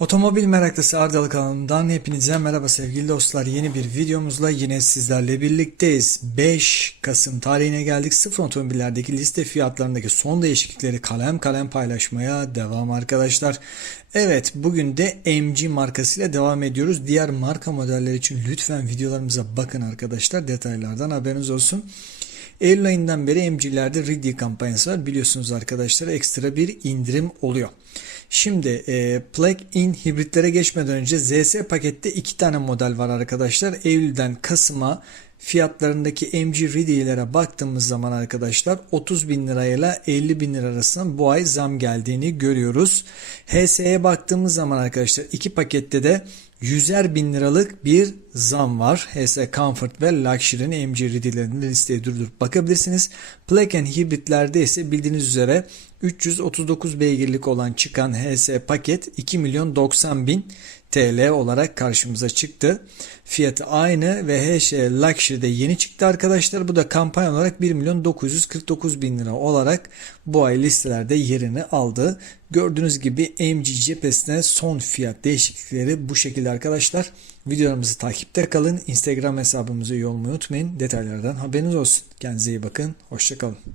Otomobil meraklısı Ardalı kanalından hepinize merhaba sevgili dostlar. Yeni bir videomuzla yine sizlerle birlikteyiz. 5 Kasım tarihine geldik. Sıfır otomobillerdeki liste fiyatlarındaki son değişiklikleri kalem kalem paylaşmaya devam arkadaşlar. Evet bugün de MG markasıyla devam ediyoruz. Diğer marka modeller için lütfen videolarımıza bakın arkadaşlar. Detaylardan haberiniz olsun. Eylül ayından beri MG'lerde Ready kampanyası var. Biliyorsunuz arkadaşlar ekstra bir indirim oluyor. Şimdi e, plug-in hibritlere geçmeden önce ZS pakette iki tane model var arkadaşlar. Eylül'den Kasım'a fiyatlarındaki MG Ready'lere baktığımız zaman arkadaşlar 30 bin lirayla 50 bin lira arasında bu ay zam geldiğini görüyoruz. HS'ye baktığımız zaman arkadaşlar iki pakette de 100'er bin liralık bir zam var. HS Comfort ve Luxury'nin MG Ready'lerinde listeye durdurup bakabilirsiniz. Plug-in hibritlerde ise bildiğiniz üzere 339 beygirlik olan çıkan HS paket 2 milyon 90 bin TL olarak karşımıza çıktı. Fiyatı aynı ve HS Luxury'de yeni çıktı arkadaşlar. Bu da kampanya olarak 1 milyon 949 bin lira olarak bu ay listelerde yerini aldı. Gördüğünüz gibi MG cephesine son fiyat değişiklikleri bu şekilde arkadaşlar. Videolarımızı takipte kalın. Instagram hesabımıza üye unutmayın. Detaylardan haberiniz olsun. Kendinize iyi bakın. Hoşçakalın.